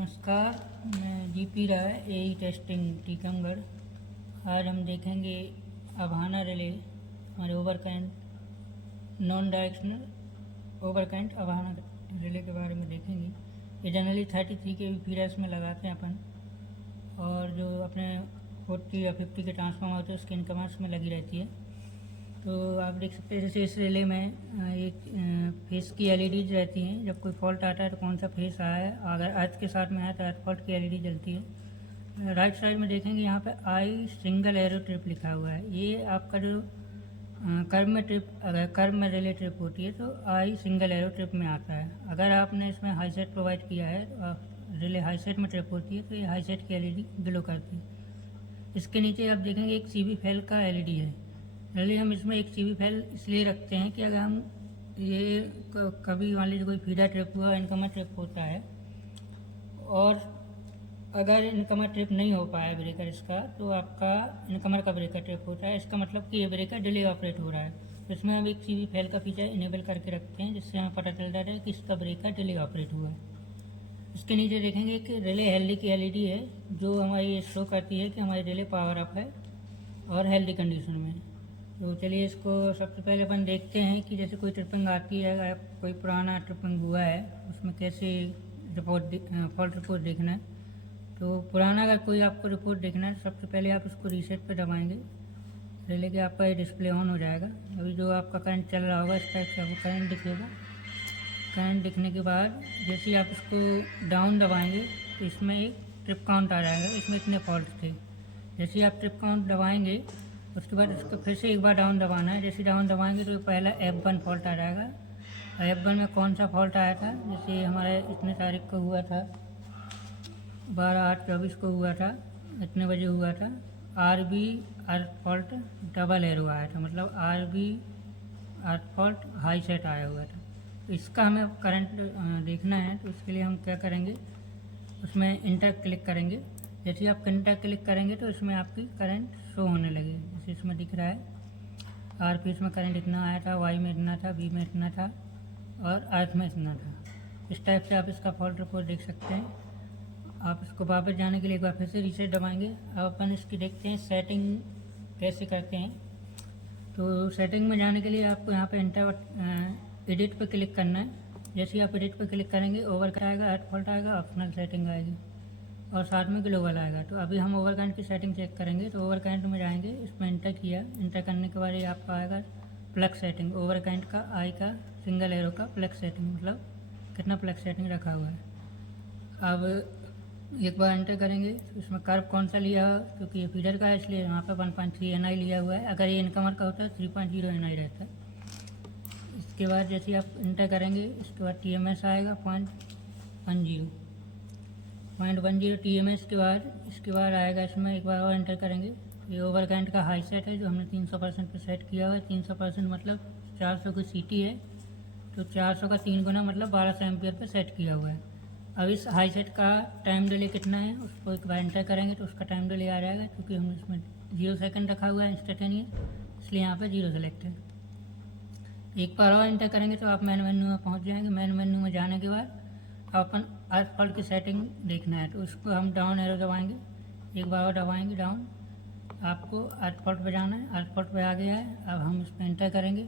नमस्कार, मैं जीपी राय एई टेस्टिंग टीकमगढ़। आज हम देखेंगे अभाना रिले, हमारे ओवरकैंट नॉन डायरेक्शनल ओवरकैंट अभाना रिले के बारे में देखेंगे। ये जनरली 33 के पीरियड्स में लगाते हैं अपन, और जो अपने 40 या 50 के ट्रांसफार्मर होते हैं उसके इनकमर्स में लगी रहती है। तो आप देख सकते हैं जैसे इस रिले में एक फेस की एलईडीज रहती हैं। जब कोई फॉल्ट आता है तो कौन सा फेस आया है, अगर अर्थ के साथ में है तो अर्थ फॉल्ट की एलईडी जलती है। राइट साइड में देखेंगे यहाँ पे आई सिंगल एरो ट्रिप लिखा हुआ है। ये आपका जो कर्व में ट्रिप, अगर कर्व में रिले ट्रिप होती है तो आई सिंगल एरो ट्रिप में आता है। अगर आपने इसमें हाई सेट प्रोवाइड किया है तो रिले हाई सेट में ट्रिप होती है तो ये हाई सेट की एलईडी ग्लो करती है। इसके नीचे आप देखेंगे एक सीबी फैल का एलईडी है। पहले हम इसमें एक सीबी फैल इसलिए रखते हैं कि अगर हम ये कभी मान लीजिए कोई फीडर ट्रिप हुआ, इनकमर ट्रिप होता है, और अगर इनकमर ट्रिप नहीं हो पाया ब्रेकर इसका, तो आपका इनकमर का ब्रेकर ट्रिप होता है। इसका मतलब कि ये ब्रेकर डिले ऑपरेट हो रहा है। तो इसमें हम एक सीबी फैल का फीचर इनेबल करके रखते हैं, जिससे हमें पता चलता है कि इसका ब्रेकर डिले ऑपरेट हुआ है। इसके नीचे देखेंगे कि रिले हेल्दी की एलईडी है, जो हमारी शो करती है कि हमारी रिले पावर अप है और हेल्दी कंडीशन में। तो चलिए इसको सबसे पहले अपन देखते हैं कि जैसे कोई ट्रिपिंग आती है, अगर कोई पुराना ट्रिपिंग हुआ है उसमें कैसे फॉल्ट रिपोर्ट देखना है। तो पुराना अगर कोई आपको रिपोर्ट देखना है, सबसे पहले आप उसको रीसेट पे दबाएंगे, रिले के आपका ये डिस्प्ले ऑन हो जाएगा। अभी जो आपका करंट चल रहा होगा इस टाइप से आपको करंट दिखेगा। करंट दिखने के बाद जैसे ही आप इसको डाउन दबाएंगे तो इसमें एक ट्रिप काउंट आ जाएगा, इसमें इतने फॉल्ट थे। जैसे ही आप ट्रिप काउंट दबाएंगे उसके बाद इसको फिर से एक बार डाउन दबाना है। जैसे डाउन दबाएंगे तो पहला F1 फॉल्ट आ जाएगा। F1 में कौन सा फॉल्ट आया था, जैसे हमारे इतने तारीख को हुआ था, 12/8/24 को हुआ था, इतने बजे हुआ था। RB अर्थ फॉल्ट डबल एरो आया था, मतलब RB अर्थ फॉल्ट हाई सेट आया हुआ था। तो इसका हमें करंट देखना है, तो इसके लिए हम क्या करेंगे, उसमें इंटर क्लिक करेंगे। जैसे आप इंटर क्लिक करेंगे तो इसमें आपकी करंट शो होने लगी। जैसे इसमें दिख रहा है आरपी में करंट इतना आया था, वाई में इतना था, बी में इतना था और अर्थ में इतना था। इस टाइप से आप इसका फॉल्ट रिपोर्ट देख सकते हैं। आप इसको वापस जाने के लिए एक बार फिर से रीसेट दबाएंगे। अब अपन इसकी देखते हैं सेटिंग कैसे करते हैं। तो सेटिंग में जाने के लिए आपको यहाँ पे एडिट पे क्लिक करना है। जैसे ही आप एडिट पे क्लिक करेंगे ओवर आएगा, अर्थ फॉल्ट आएगा, ऑप्शनल सेटिंग आएगी और साथ में ग्लोबल आएगा। तो अभी हम ओवरकरेंट की सेटिंग चेक करेंगे। तो ओवरकरेंट में जाएंगे, इसमें इंटर किया, इंटर करने के बाद ये आपका आएगा प्लग सेटिंग, ओवरकरेंट का आई का सिंगल एरो का प्लग सेटिंग, मतलब कितना प्लग सेटिंग रखा हुआ है। अब एक बार एंटर करेंगे तो इसमें कर्व कौन सा लिया हो, क्योंकि ये फीडर का है इसलिए यहाँ पर 1.3 NI लिया हुआ है। अगर ये इनकमर का होता है 3.0 NI रहता है। इसके बाद जैसे आप इंटर करेंगे इसके बाद TMS आएगा 0.10 TMS के बाद इसके बाद आएगा, इसमें एक बार और एंटर करेंगे। ये ओवरकरेंट का हाई सेट है जो हमने 300% पे सेट किया हुआ है। 300% मतलब 400 की सीटी है, तो 400 का 3 गुना मतलब 1200 एम्पियर पे सेट किया हुआ है। अब इस हाई सेट का टाइम डिले कितना है उसको एक बार एंटर करेंगे तो उसका टाइम डिले आ जाएगा, क्योंकि हमने इसमें 0 सेकंड रखा हुआ है इंस्टेंटेनियस, इसलिए यहाँ पर 0 सेलेक्ट है। एक बार और एंटर करेंगे तो आप मेन मेन्यू में पहुँच जाएंगे। मेन मेन्यू में जाने के बाद अपन अर्थ फॉल्ट की सेटिंग देखना है, तो उसको हम डाउन एरो दबाएंगे, एक बार और दबाएंगे डाउन। आपको अर्थ फॉल्ट पे जाना है, अर्थ फॉल्ट पे आ गया है। अब हम इस पर इंटर करेंगे।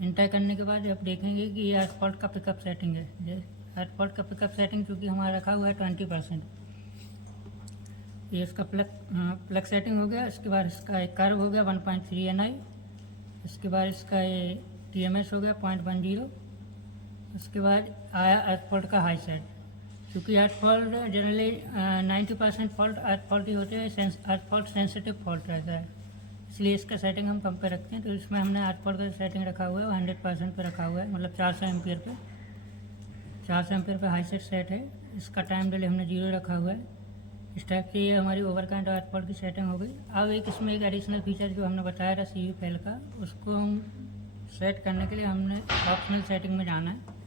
इंटर करने के बाद आप देखेंगे कि ये अर्थ फॉल्ट का पिकअप सेटिंग है। अर्थ फॉल्ट का पिकअप सेटिंग चूँकि हमारा रखा हुआ है 20%, ये इसका प्लग सेटिंग हो गया। इसके बाद इसका एक कर्व हो गया 1.3 NI। इसके बाद इसका ये TMS हो गया 0.10। उसके बाद आया अर्थ फॉल्ट का हाई सेट। क्योंकि earth fault generally 90% fault earth fault ही होते हैं, अर्थ फॉल्ट सेंसिटिव फॉल्ट रहता है, इसलिए इसका सेटिंग हम कम पे रखते हैं। तो इसमें हमने अर्थ फॉल्ट का सेटिंग रखा हुआ है, 100% पे रखा हुआ है, मतलब 400 एम्पियर पे। 400 एम्पियर पे हाई सेट है। इसका टाइम डिले हमने 0 रखा हुआ है। इस टाइप से ये हमारी ओवरकरेंट और अर्थ फॉल्ट की सेटिंग हो गई। अब एक इसमें एक एडिशनल फीचर जो हमने बताया था सीवी फैल का, उसको हम सेट करने के लिए हमने ऑप्शनल सेटिंग में जाना है।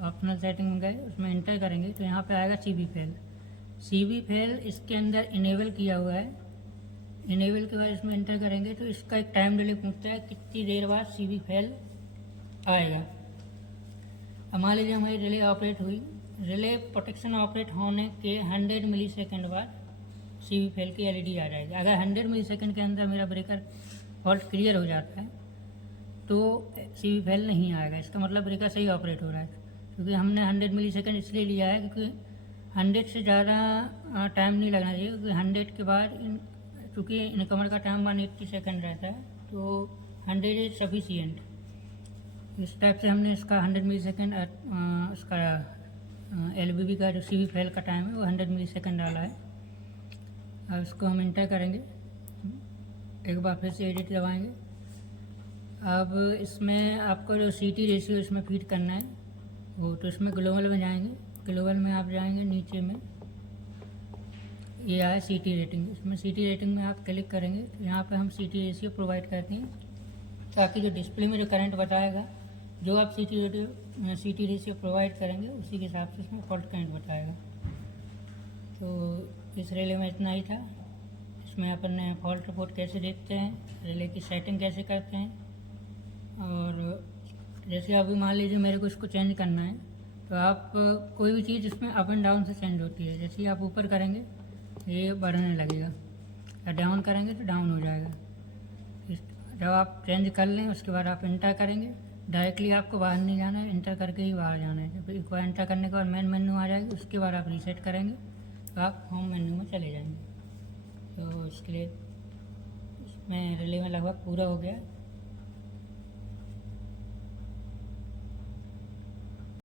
ऑप्शनल सेटिंग में गए, उसमें इंटर करेंगे तो यहाँ पे आएगा सीवी फैल। सीवी फैल इसके अंदर इनेबल किया हुआ है। इनेबल के बाद इसमें इंटर करेंगे तो इसका एक टाइम डिले पूछता है कितनी देर बाद सीवी फैल आएगा। अब मान लीजिए हमारी रिले ऑपरेट हुई रिले प्रोटेक्शन ऑपरेट होने के 100 मिली सेकेंड बाद CV फेल की LED आ जाएगी। अगर 100 मिली सेकेंड के अंदर मेरा ब्रेकर फॉल्ट क्लियर हो जाता है तो CV फेल नहीं आएगा, इसका मतलब ब्रेकर सही ऑपरेट हो रहा है। क्योंकि हमने 100 मिली सेकेंड इसलिए लिया है क्योंकि 100 से ज़्यादा टाइम नहीं लगना चाहिए, क्योंकि 100 के बाद चूँकि इनकमर का टाइम 180 सेकेंड रहता है तो 100 इज सफिशियंट। इस टाइप से हमने इसका 100 मिली सेकेंड इसका LBB का जो CV फेल का टाइम है वो 100 मिली सेकेंड डाला है। अब इसको हम इंटर करेंगे, एक बार फिर से एडिट दबाएंगे। अब इसमें आपको जो CT रेशियो इसमें फीड करना है वो, तो इसमें ग्लोबल में जाएंगे, ग्लोबल में आप जाएंगे नीचे में ये आया CT रेटिंग, इसमें CT रेटिंग में आप क्लिक करेंगे तो यहाँ पे हम CT रेशियो प्रोवाइड करते हैं ताकि जो डिस्प्ले में जो करंट बताएगा जो आप CT रेशियो प्रोवाइड करेंगे उसी के हिसाब से इसमें फॉल्ट करंट बताएगा। तो इस रिले में इतना ही था। इसमें अपन ने फॉल्ट रिपोर्ट कैसे देखते हैं, रिले की सेटिंग कैसे करते हैं, और जैसे अभी मान लीजिए मेरे को इसको चेंज करना है तो आप कोई भी चीज़ इसमें अप एंड डाउन से चेंज होती है। जैसे ही आप ऊपर करेंगे ये बढ़ने लगेगा, या डाउन करेंगे तो डाउन हो जाएगा। जब आप चेंज कर लें उसके बाद आप इंटर करेंगे, डायरेक्टली आपको बाहर नहीं जाना है, इंटर करके ही बाहर जाना है। जब एक बार इंटर करने के बाद मेन मेन्यू आ जाएगी, उसके बाद आप रीसेट करेंगे तो आप होम मेन्यू में चले जाएंगे। तो इसके लिए इसमें रिले में लगभग पूरा हो गया।